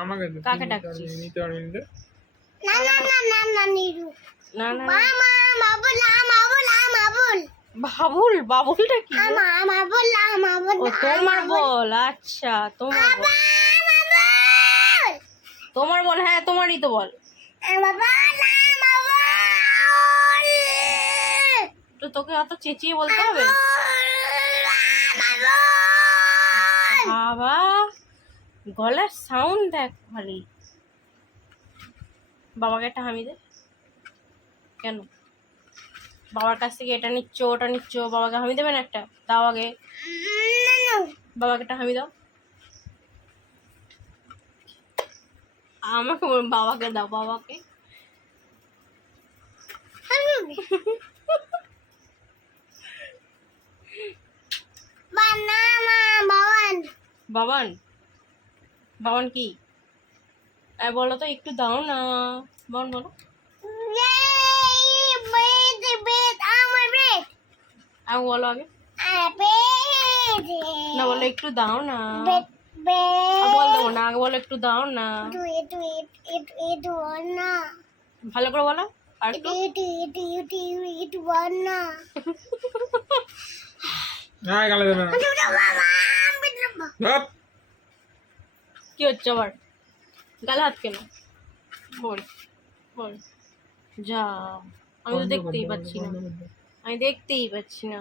আমাকে কাকে ডাকছিস? নিতে পারবি নিতে না না না না না নিরু না না মামা বাবুল বাবুল বাবুল বাবুল, বাবুলটা কি রে? বাবুল বাবুল ও তোমার বল, আচ্ছা তোমার বল, তোমার বল, হ্যাঁ তোমারই তো বল। তো তোকে অত চেঁচিয়ে বলতে হবে? বাবা গলার সাউন্ড দেখ খালি। বাবাকে একটা হামি দে। কেন বাবার কাছ থেকে এটা নিচ্ছ ওটা নিচ্ছ, বাবাকে হামি দেবে না একটা? দাও আগে বাবাকে একটা হামি দাও। আমাকে বাবাকে দাও, বাবাকে। বাবান, বাবান কি বলো তো, একটু দাও না। বাবান বলো, আমি বলো আগে না, বলো একটু দাও না। বল দেবো না, আগে বলো একটু দাও না। ভালো করে বলো আর একটু। হ্যাঁ গালে দেবে না ধপ। কি হচ্ছে আবার? গালে হাত কেন? বল বল। যা, আমি তো দেখতেই পাচ্ছি না, আমি দেখতেই পাচ্ছি না।